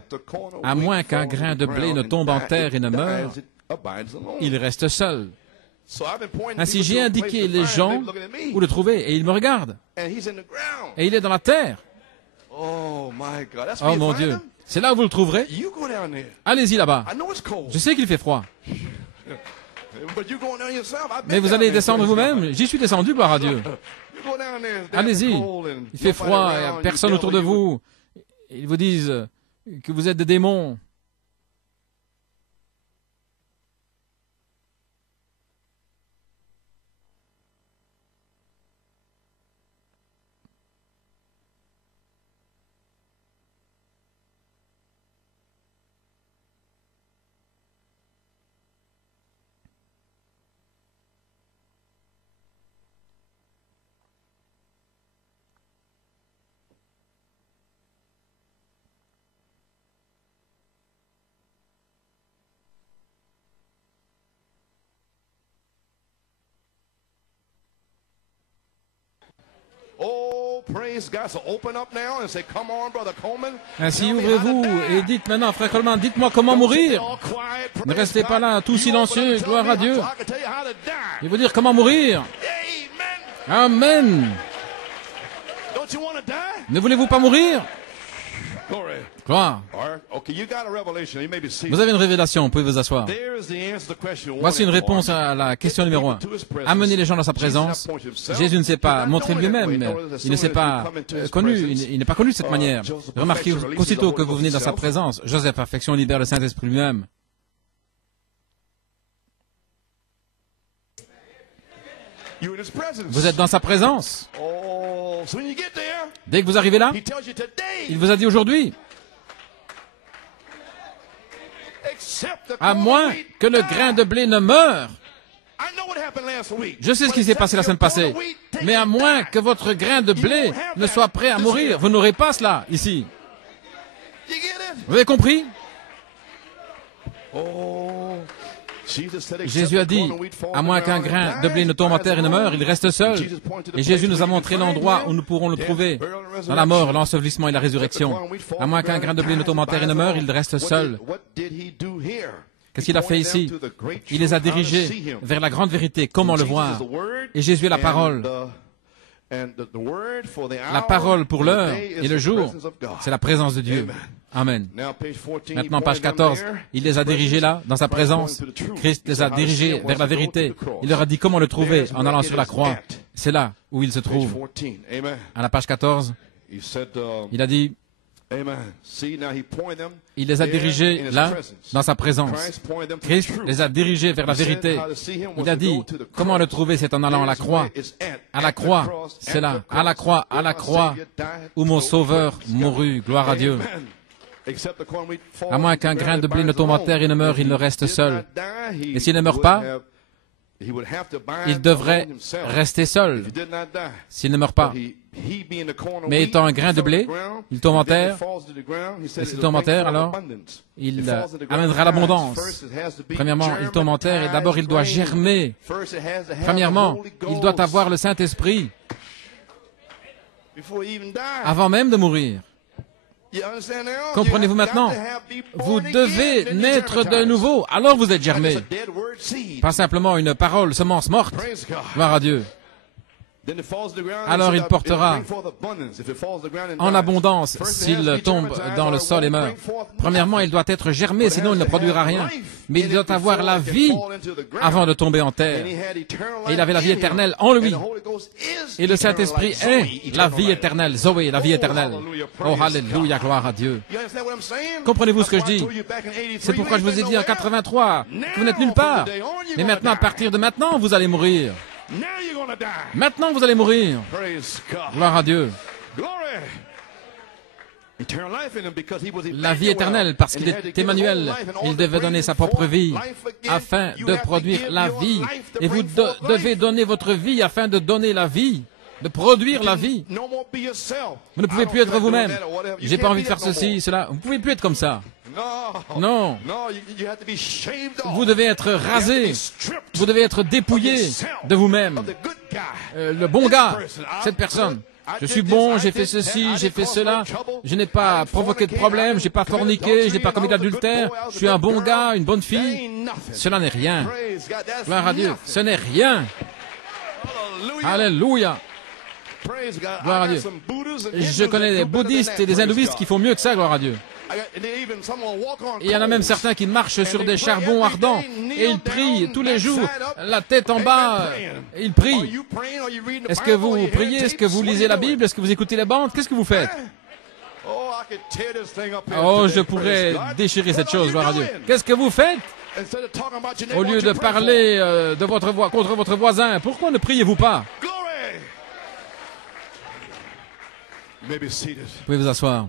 à moins qu'un grain de blé ne tombe en terre et ne meure, il reste seul. Ainsi, j'ai indiqué les gens où le trouver, et ils me regardent. Et il est dans la terre. Oh mon Dieu. C'est là où vous le trouverez. Allez-y là-bas. Je sais qu'il fait froid. Mais vous allez descendre vous-même. J'y suis descendu, gloire à Dieu. Allez-y. Il fait froid, il n'y a personne autour de vous. Ils vous disent que vous êtes des démons. Ainsi, ouvrez-vous et dites maintenant, frère Coleman, dites-moi comment mourir. Ne restez pas là, tout silencieux, gloire à Dieu. Il veut dire comment mourir. Amen. Ne voulez-vous pas mourir? Gloire. Vous avez une révélation, vous pouvez vous asseoir. Voici une réponse à la question numéro 1. Amenez les gens dans sa présence. Jésus ne s'est pas montré lui-même, il ne s'est pas connu, il n'est pas connu de cette manière. Remarquez qu'aussitôt que vous venez dans sa présence, Joseph Perfection libère le Saint-Esprit lui-même. Vous êtes dans sa présence. Dès que vous arrivez là, il vous a dit aujourd'hui, à moins que le grain de blé ne meure. Je sais ce qui s'est passé la semaine passée, mais à moins que votre grain de blé ne soit prêt à mourir, vous n'aurez pas cela ici. Vous avez compris? Jésus a dit, à moins qu'un grain de blé ne tombe à terre et ne meure, il reste seul. Et Jésus nous a montré l'endroit où nous pourrons le trouver, dans la mort, l'ensevelissement et la résurrection. À moins qu'un grain de blé ne tombe à terre et ne meure, il reste seul. Qu'est-ce qu'il a fait ici? Il les a dirigés vers la grande vérité, comment le voir. Et Jésus est la parole. La parole pour l'heure et le jour, c'est la présence de Dieu. Amen. Maintenant, page 14, il les a dirigés là, dans sa présence. Christ les a dirigés vers la vérité. Il leur a dit comment le trouver en allant sur la croix. C'est là où il se trouve. À la page 14, il a dit, il les a dirigés là, dans sa présence. Christ les a dirigés vers la vérité. Il a dit, comment le trouver, c'est en allant à la croix. À la croix, c'est là, à la croix, où mon Sauveur mourut. Gloire à Dieu. À moins qu'un grain de blé ne tombe en terre et ne meure, il ne reste seul. Et s'il ne meurt pas, il devrait rester seul s'il ne meurt pas. Mais étant un grain de blé, il tombe en terre. Et s'il tombe en terre, alors, il amènera l'abondance. Premièrement, il tombe en terre et d'abord il doit germer. Premièrement, il doit avoir le Saint-Esprit avant même de mourir. Comprenez-vous maintenant? Vous devez naître de nouveau, alors vous êtes germé. Pas simplement une parole, semence morte. Gloire à Dieu. Alors il portera en abondance s'il tombe dans le sol et meurt. Premièrement, il doit être germé, sinon il ne produira rien. Mais il doit avoir la vie avant de tomber en terre. Et il avait la vie éternelle en lui. Et le Saint-Esprit est la vie éternelle. Zoé, la vie éternelle. Oh, alléluia, gloire à Dieu. Comprenez-vous ce que je dis? C'est pourquoi je vous ai dit en 83 que vous n'êtes nulle part. Mais maintenant, à partir de maintenant, vous allez mourir. Maintenant, vous allez mourir. Gloire à Dieu. La vie éternelle, parce qu'il est Emmanuel, il devait donner sa propre vie afin de produire la vie. Et vous devez donner votre vie afin de donner la vie, de produire la vie. Vous ne pouvez plus être vous-même. J'ai pas envie de faire ceci, cela. Vous ne pouvez plus être comme ça. Non. Vous devez être rasé. Vous devez être dépouillé de vous-même. Le bon gars, cette personne. Je suis bon, j'ai fait ceci, j'ai fait cela. Je n'ai pas provoqué de problème, je n'ai pas forniqué, je n'ai pas commis d'adultère. Je suis un bon gars, une bonne fille. Cela n'est rien. Gloire à Dieu. Ce n'est rien. Alléluia. Gloire à Dieu. Je connais des bouddhistes et des hindouistes qui font mieux que ça, gloire à Dieu. Et il y en a même certains qui marchent sur des charbons ardents et ils prient tous les jours, la tête en bas, et ils prient. Est-ce que vous priez? Est-ce que vous lisez la Bible? Est-ce que vous écoutez les bandes? Qu'est-ce que vous faites? Oh, je pourrais déchirer cette chose, gloire à Dieu. Qu'est-ce que vous faites? Au lieu de parler de votre voix contre votre voisin, pourquoi ne priez-vous pas? Vous pouvez vous asseoir.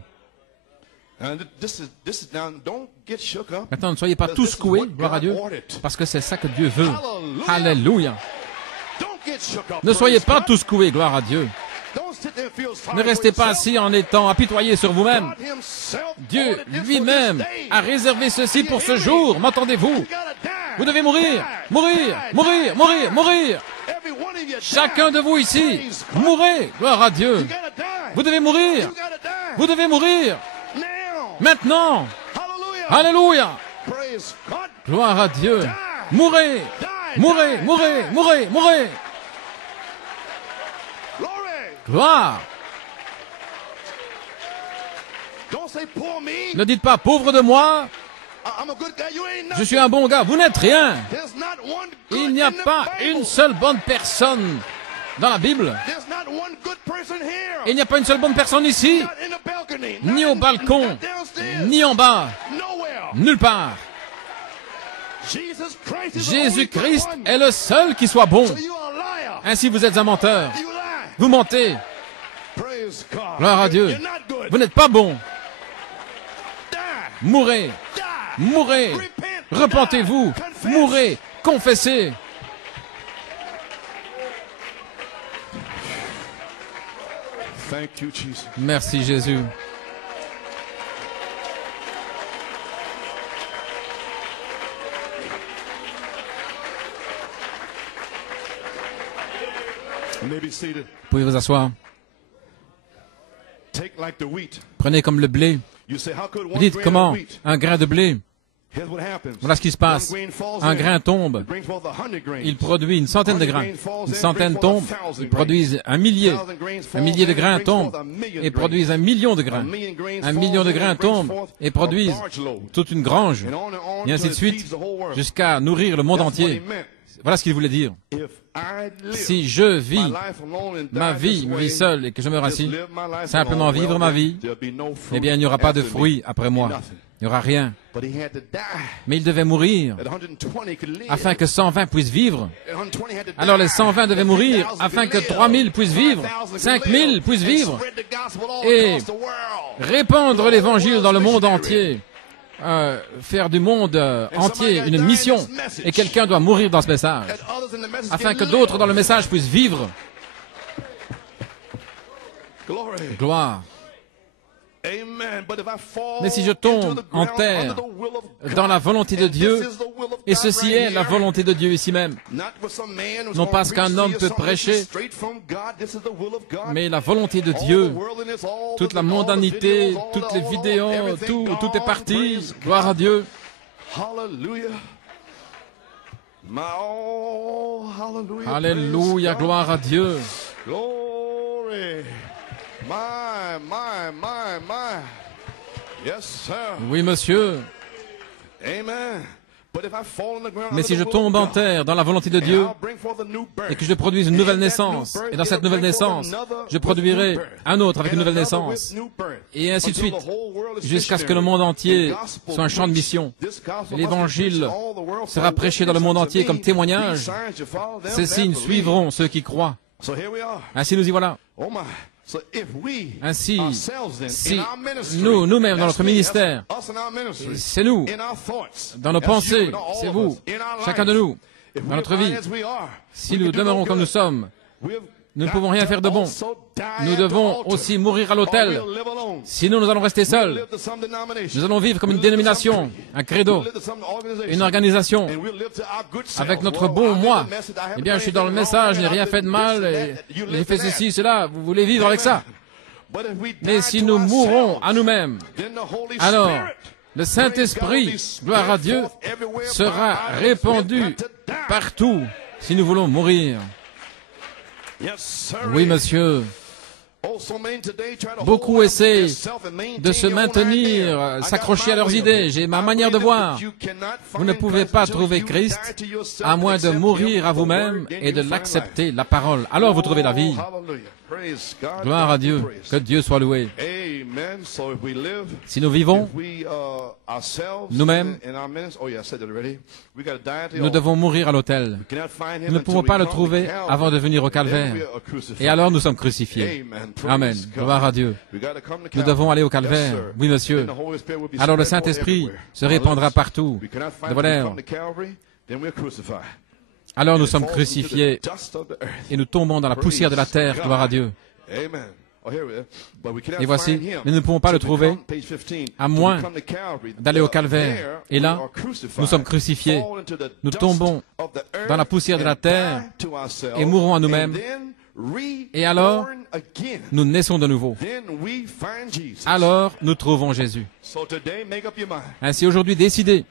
Maintenant, ne soyez pas tous secoués, gloire à Dieu, parce que c'est ça que Dieu veut. Alléluia. Ne soyez pas tous secoués, gloire à Dieu. Ne restez pas assis en étant apitoyés sur vous-même. Dieu lui-même a réservé ceci pour ce jour. M'entendez-vous? Vous devez mourir, mourir, mourir, mourir, mourir. Chacun de vous ici, mourrez, gloire à Dieu. Vous devez mourir. Vous devez mourir. Maintenant. Alléluia. Gloire à Dieu. Mourrez, mourrez, mourrez, mourrez, mourrez. Gloire. Ne dites pas pauvre de moi. Je suis un bon gars. Vous n'êtes rien. Il n'y a pas une seule bonne personne dans la Bible. Il n'y a pas une seule bonne personne ici, ni au balcon, ni en bas, nulle part. Jésus-Christ est le seul qui soit bon. Ainsi vous êtes un menteur. Vous mentez. Gloire à Dieu. Vous n'êtes pas bon. Mourrez. Mourrez. Repentez-vous. Mourrez. Confessez. Merci Jésus. Vous pouvez vous asseoir. Prenez comme le blé. Vous dites comment un grain de blé. Voilà ce qui se passe. Un grain tombe, il produit une centaine de grains. Une centaine tombe, ils produisent un millier. Un millier de grains tombent et produisent 1 million de grains. 1 million de grains tombent et produisent toute une grange. Et ainsi de suite, jusqu'à nourrir le monde entier. Voilà ce qu'il voulait dire. Si je vis ma vie seule et que je meurs ainsi, simplement vivre ma vie, eh bien, il n'y aura pas de fruits après moi. Il n'y aura rien. Mais il devait mourir afin que 120 puissent vivre. Alors les 120 devaient mourir afin que 3000 puissent vivre, 5000 puissent vivre et répandre l'évangile dans le monde entier. Faire du monde entier une mission. Et quelqu'un doit mourir dans ce message afin que d'autres dans le message puissent vivre. Gloire. Mais si je tombe en terre dans la volonté de Dieu, et ceci est la volonté de Dieu ici même, non pas ce qu'un homme peut prêcher, mais la volonté de Dieu, toute la mondanité, toutes les vidéos, tout est parti, gloire à Dieu. Alléluia, gloire à Dieu. Oui, monsieur. Mais si je tombe en terre dans la volonté de Dieu et que je produise une nouvelle naissance, et dans cette nouvelle naissance, je produirai un autre avec une nouvelle naissance, et ainsi de suite, jusqu'à ce que le monde entier soit un champ de mission. L'évangile sera prêché dans le monde entier comme témoignage. Ces signes suivront ceux qui croient. Ainsi nous y voilà. Ainsi, si nous-mêmes dans notre ministère, c'est nous, dans nos pensées, c'est vous, chacun de nous, dans notre vie, si nous demeurons comme nous sommes, nous ne pouvons rien faire de bon. Nous devons aussi mourir à l'autel. Sinon, nous allons rester seuls. Nous allons vivre comme une dénomination, un credo, une organisation, avec notre bon moi. Eh bien, je suis dans le message, je n'ai rien fait de mal, j'ai fait ceci, cela. Vous voulez vivre avec ça? Mais si nous mourons à nous-mêmes, alors le Saint-Esprit, gloire à Dieu, sera répandu partout si nous voulons mourir. Oui, monsieur. Beaucoup essaient de se maintenir, s'accrocher à leurs idées. J'ai ma manière de voir. Vous ne pouvez pas trouver Christ à moins de mourir à vous-même et de l'accepter, la parole. Alors vous trouvez la vie. Gloire à Dieu. Que Dieu soit loué. Si nous vivons nous-mêmes, nous devons mourir à l'autel. Nous ne pouvons pas le trouver avant de venir au calvaire. Et alors nous sommes crucifiés. Amen. Gloire à Dieu. Nous devons aller au calvaire. Oui, monsieur. Alors le Saint-Esprit se répandra partout. Alors nous sommes crucifiés et nous tombons dans la poussière de la terre. Gloire à Dieu. Et voici, mais nous ne pouvons pas le trouver à moins d'aller au calvaire. Et là, nous sommes crucifiés. Nous tombons dans la poussière de la terre et mourons à nous-mêmes. Et alors, nous naissons de nouveau. Alors, nous trouvons Jésus. Ainsi, aujourd'hui, décidez.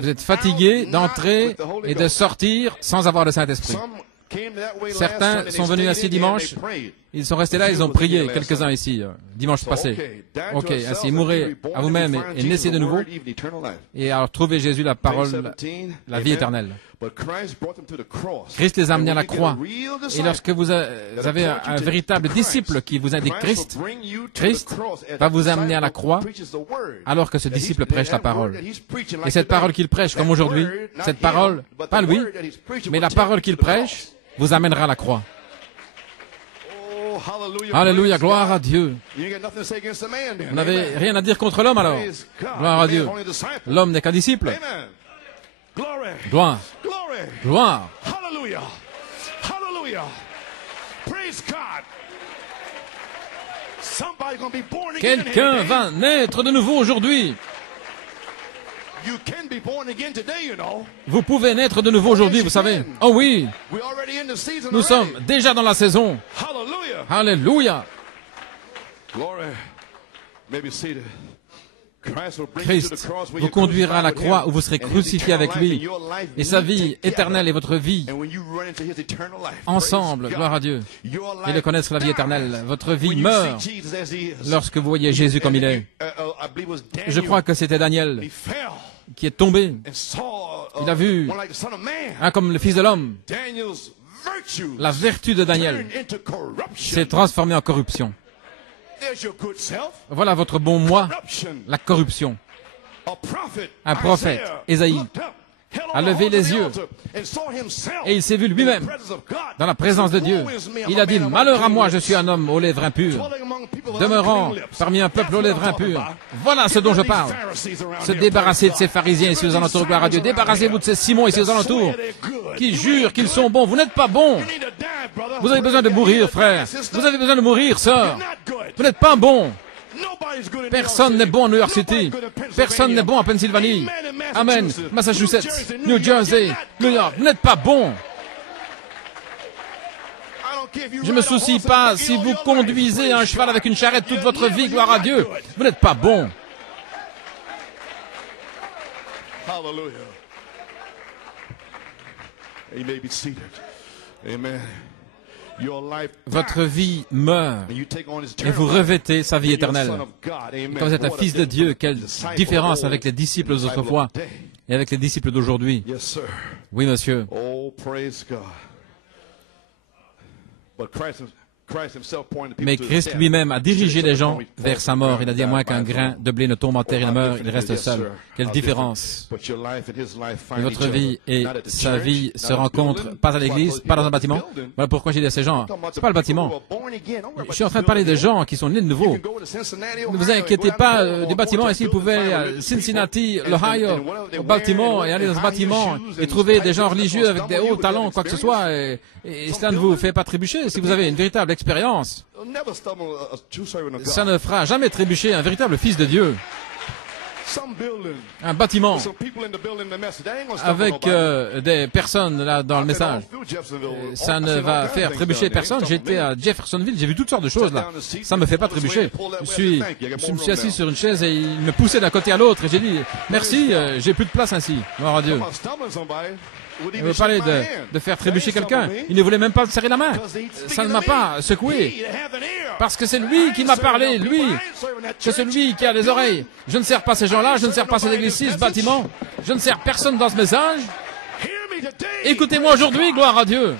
Vous êtes fatigué d'entrer et de sortir sans avoir le Saint-Esprit. Certains sont venus ainsi dimanche, ils sont restés là, ils ont prié, quelques-uns ici, dimanche passé. Ok, ainsi, mourrez à vous-même et naissez de nouveau. Et alors, trouvez Jésus, la parole, la vie éternelle. Christ les a amenés à la croix. Et lorsque vous avez un véritable disciple qui vous indique Christ, Christ va vous amener à la croix alors que ce disciple prêche la parole. Et cette parole qu'il prêche, comme aujourd'hui, cette parole, pas lui, mais la parole qu'il prêche, vous amènera à la croix. Alléluia, gloire à Dieu. Vous n'avez rien à dire contre l'homme alors. Gloire à Dieu. L'homme n'est qu'un disciple. Gloire. Gloire. Quelqu'un va naître de nouveau aujourd'hui. Vous pouvez naître de nouveau aujourd'hui, vous savez. Oh oui. Nous sommes déjà dans la saison. Alléluia. Christ vous conduira à la croix où vous serez crucifié avec lui. Et sa vie éternelle et votre vie ensemble, gloire à Dieu, et de connaître la vie éternelle. Votre vie meurt lorsque vous voyez Jésus comme il est. Je crois que c'était Daniel qui est tombé. Il a vu comme le Fils de l'homme. La vertu de Daniel s'est transformée en corruption. Voilà votre bon moi, la corruption. Un prophète, Ésaïe, a levé les yeux et il s'est vu lui-même dans la présence de Dieu. Il a dit, malheur à moi, je suis un homme aux lèvres impures, demeurant parmi un peuple aux lèvres impures. Voilà ce dont je parle. Se débarrasser de ces pharisiens ici aux alentours, gloire à Dieu. Débarrassez-vous de ces Simons ici aux alentours qui jurent qu'ils sont bons. Vous n'êtes pas bons. Vous avez besoin de mourir, frère. Vous avez besoin de mourir, sœur. Vous n'êtes pas bons. Personne n'est bon en New York City. Personne n'est bon en Pennsylvanie. Amen. Massachusetts, New Jersey, New York. Vous n'êtes pas bon. Je ne me soucie pas si vous conduisez un cheval avec une charrette toute votre vie, gloire à Dieu. Vous n'êtes pas bon. Hallelujah. You may be seated. Amen. Votre vie meurt et vous revêtez sa vie éternelle. Quand vous êtes un fils de Dieu, quelle différence avec les disciples d'autrefois et avec les disciples d'aujourd'hui. Oui, monsieur. Mais Christ lui-même a dirigé les gens vers sa mort. Il a dit, à moins qu'un grain de blé ne tombe en terre et ne meure, il reste seul. Quelle différence. Et votre vie et sa vie se rencontrent pas à l'église, pas dans un bâtiment. Voilà pourquoi j'ai dit à ces gens, c'est pas le bâtiment. Je suis en train de parler de gens qui sont nés de nouveau. Ne vous inquiétez pas du bâtiment. Et s'ils pouvaient aller à Cincinnati, l'Ohio, au Baltimore, et aller dans ce bâtiment et trouver des gens religieux avec des hauts talents, quoi que ce soit, et cela ne vous fait pas trébucher si vous avez une véritable expérience. Ça ne fera jamais trébucher un véritable fils de Dieu. Un bâtiment avec des personnes là dans le message. Ça ne va faire trébucher personne. J'étais à Jeffersonville, j'ai vu toutes sortes de choses là. Ça me fait pas trébucher. Je me suis assis sur une chaise et il me poussait d'un côté à l'autre et j'ai dit merci, j'ai plus de place ainsi. Gloire à Dieu. Il me parlait de faire trébucher quelqu'un. Il ne voulait même pas me serrer la main. Ça ne m'a pas secoué. Parce que c'est lui qui m'a parlé, lui. C'est celui qui a les oreilles. Je ne sers pas ces gens-là, je ne sers pas cette église, ce bâtiment. Je ne sers personne dans ce message. Écoutez-moi aujourd'hui, gloire à Dieu.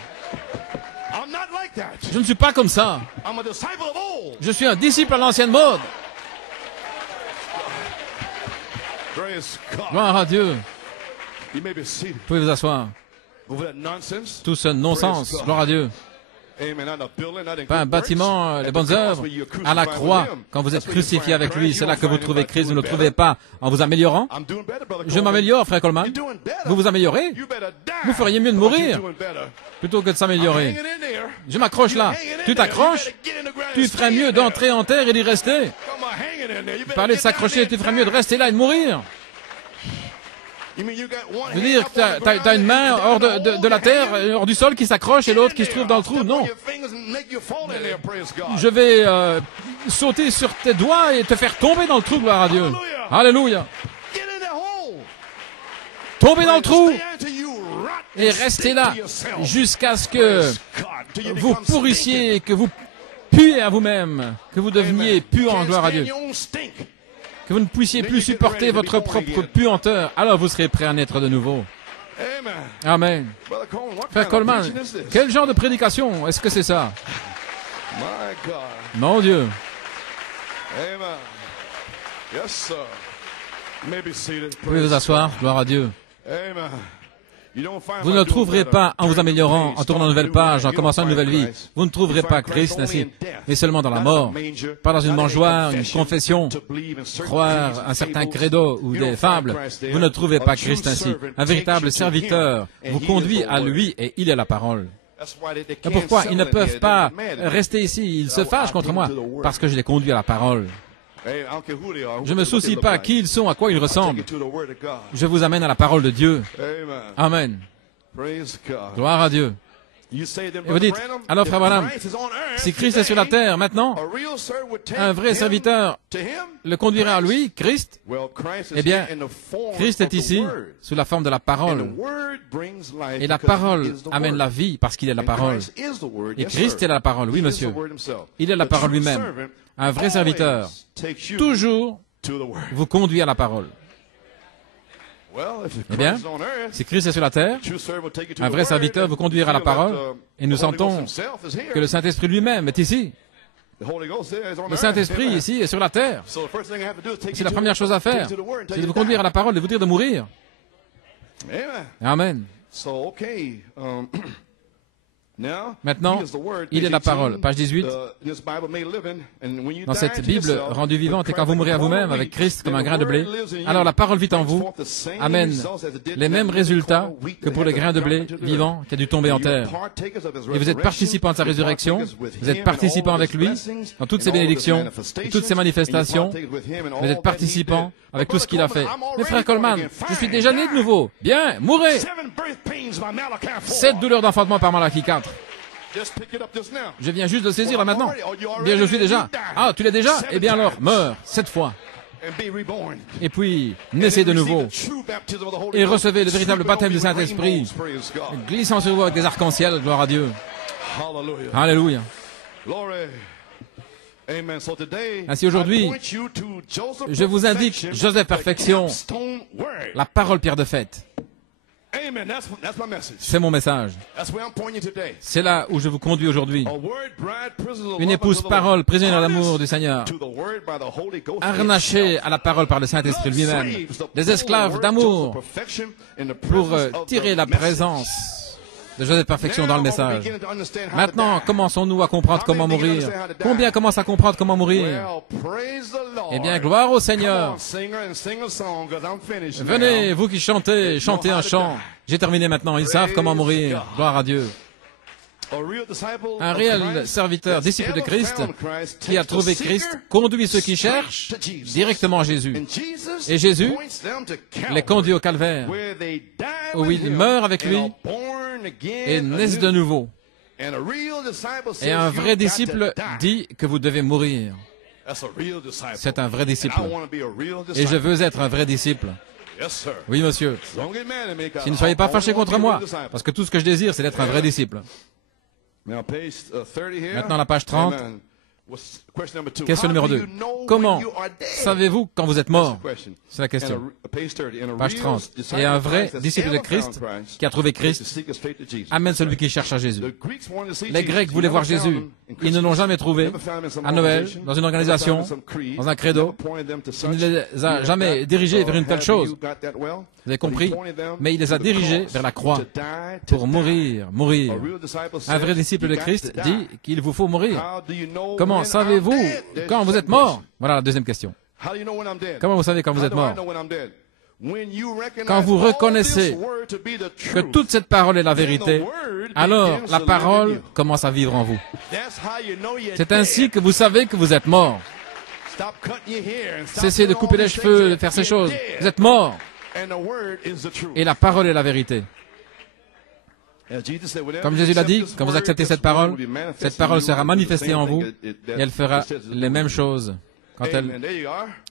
Je ne suis pas comme ça. Je suis un disciple à l'ancienne mode. Gloire à Dieu. Vous pouvez vous asseoir. Tout ce non-sens, gloire à Dieu. Pas un bâtiment, les bonnes œuvres, à la croix, quand vous êtes crucifié avec lui, c'est là que vous trouvez Christ, vous ne le trouvez pas en vous améliorant. Je m'améliore, frère Coleman. Vous vous améliorez? Vous feriez mieux de mourir, plutôt que de s'améliorer. Je m'accroche là. Tu t'accroches? Tu ferais mieux d'entrer en terre et d'y rester. Parler de s'accrocher, tu ferais mieux de rester là et de mourir. Je veux dire que tu as une main hors de la terre, hors du sol qui s'accroche et l'autre qui se trouve dans le trou. Non. Je vais sauter sur tes doigts et te faire tomber dans le trou, gloire à Dieu. Alléluia. Tombez dans le trou et restez là jusqu'à ce que vous pourrissiez, que vous puez à vous-même, que vous deveniez puants, gloire à Dieu. Que vous ne puissiez plus supporter votre propre puanteur, alors vous serez prêt à naître de nouveau. Amen. Frère Coleman, quel genre de prédication est-ce que c'est ça? Mon Dieu. Vous pouvez vous asseoir, gloire à Dieu. Vous ne le trouverez pas en vous améliorant, en tournant une nouvelle page, en commençant une nouvelle vie. Vous ne trouverez pas Christ ainsi, mais seulement dans la mort. Pas dans une mangeoire, une confession, croire un certain credo ou des fables. Vous ne trouvez pas Christ ainsi. Un véritable serviteur vous conduit à lui et il est la parole. Et pourquoi ils ne peuvent pas rester ici? Ils se fâchent contre moi parce que je les conduis à la parole. Je ne me soucie pas qui ils sont, à quoi ils ressemblent. Je vous amène à la parole de Dieu. Amen. Gloire à Dieu. Et vous dites, alors frère Branham, si Christ est sur la terre maintenant, un vrai serviteur le conduirait à lui, Christ. Eh bien, Christ est ici sous la forme de la parole. Et la parole amène la vie parce qu'il est la parole. Et Christ est la parole, oui monsieur. Il est la parole lui-même. Un vrai serviteur, toujours, vous conduit à la parole. Eh bien, si Christ est sur la terre, un vrai serviteur vous conduira à la parole, et nous sentons que le Saint-Esprit lui-même est ici. Le Saint-Esprit ici est sur la terre. C'est la première chose à faire, c'est de vous conduire à la parole, de vous dire de mourir. Amen. Maintenant, il est la parole. Page 18. Dans cette Bible rendue vivante, et quand vous mourrez à vous-même avec Christ comme un grain de blé, alors la parole vit en vous, amène les mêmes résultats que pour le grain de blé vivant qui a dû tomber en terre. Et vous êtes participant de sa résurrection, vous êtes participant avec lui dans toutes ses bénédictions, toutes ses manifestations, vous êtes participant avec tout ce qu'il a fait. Mais frère Coleman, je suis déjà né de nouveau. Bien, mourrez. 7 douleurs d'enfantement par Malachie 4. Je viens juste de le saisir là maintenant. Bien, je suis déjà. Ah, tu l'es déjà? Eh bien alors, meurs 7 fois. Et puis, naissez de nouveau. Et recevez le véritable baptême du Saint-Esprit, glissant sur vous avec des arcs-en-ciel, gloire à Dieu. Alléluia. Ainsi aujourd'hui, je vous indique Joseph Perfection, la parole pierre de fête. C'est mon message. C'est là où je vous conduis aujourd'hui. Une épouse parole, prisonnière d'amour du Seigneur, harnachée à la parole par le Saint-Esprit lui-même, des esclaves d'amour pour tirer la présence de Joseph Perfection dans le message. Maintenant, commençons-nous à comprendre comment mourir. Combien commencent à comprendre comment mourir? Eh bien, gloire au Seigneur. Venez, vous qui chantez, chantez un chant. J'ai terminé maintenant. Ils savent comment mourir. Gloire à Dieu. Un réel serviteur, disciple de Christ, qui a trouvé Christ, conduit ceux qui cherchent directement à Jésus. Et Jésus les conduit au calvaire, où ils meurent avec lui et naissent de nouveau. Et un vrai disciple dit que vous devez mourir. C'est un vrai disciple. Et je veux être un vrai disciple. Oui, monsieur. Si ne soyez pas fâchés contre moi, parce que tout ce que je désire, c'est d'être un vrai disciple. Maintenant, la page 30. Question numéro 2. Comment savez-vous quand vous êtes mort? C'est la question. Page 30. Et un vrai disciple de Christ qui a trouvé Christ amène celui qui cherche à Jésus. Les Grecs voulaient voir Jésus. Ils ne l'ont jamais trouvé à Noël, dans une organisation, dans un credo. Il ne les a jamais dirigés vers une telle chose. Vous avez compris? Mais il les a dirigés vers la croix pour mourir. Un vrai disciple de Christ dit qu'il vous faut mourir. Comment savez-vous quand vous êtes mort? Voilà la deuxième question. Comment vous savez quand vous êtes mort? Quand vous reconnaissez que toute cette parole est la vérité, alors la parole commence à vivre en vous. C'est ainsi que vous savez que vous êtes mort. Cessez de couper les cheveux, de faire ces choses. Vous êtes mort. Et la parole est la vérité. Comme Jésus l'a dit, quand vous acceptez cette parole sera manifestée en vous et elle fera les mêmes choses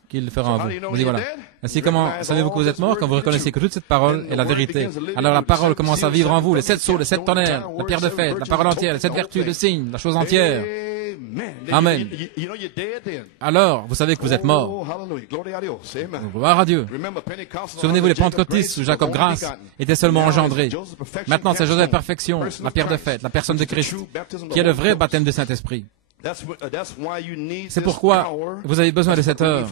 qu'il fera en vous. Vous dites voilà. Ainsi, comment savez-vous que vous êtes mort? Quand vous reconnaissez que toute cette parole est la vérité. Alors la parole commence à vivre en vous, les 7 sceaux, les 7 tonnerres, la pierre de fête, la parole entière, les 7 vertus, le signe, la chose entière. Amen. Alors, vous savez que vous êtes mort. Gloire à Dieu. Souvenez-vous, les pentecôtistes sous Jacob Grace étaient seulement engendrés. Maintenant, c'est Joseph Perfection, la pierre de fête, la personne de Christ, qui est le vrai baptême du Saint-Esprit. C'est pourquoi vous avez besoin de cette heure.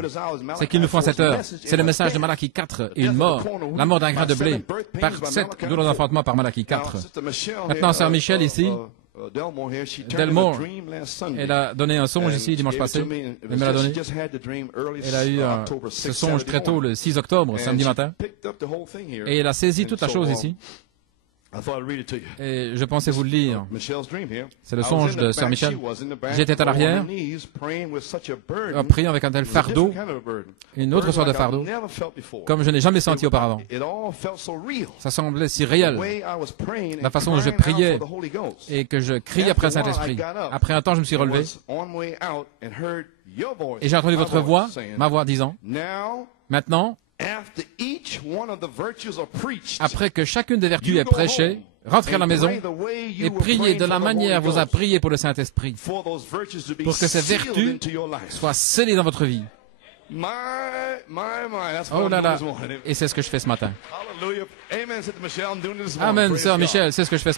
C'est qu'il nous faut en cette heure. C'est le message de Malachie 4 et une mort. La mort d'un grain de blé. Par 7 douloureux enfantements par Malachie 4. Maintenant, sœur Michel ici, Delmore, elle a donné un songe ici dimanche passé. Elle me l'a donné. Elle a eu ce songe très tôt, le 6 octobre, samedi matin. Et elle a saisi toute la chose ici. Et je pensais vous le lire. C'est le songe de sœur Michel. J'étais à l'arrière, priant avec un tel fardeau, une autre sorte de fardeau, comme je n'ai jamais senti auparavant. Ça semblait si réel. La façon dont je priais et que je criais après le Saint-Esprit. Après un temps, je me suis relevé et j'ai entendu votre voix, ma voix disant, maintenant, après que chacune des vertus est prêchée, rentrez à la maison et priez de la manière vous a prié pour le Saint-Esprit, pour que ces vertus soient scellées dans votre vie. Oh là là, et c'est ce que je fais ce matin. Amen, sœur Michel, c'est ce que je fais ce matin.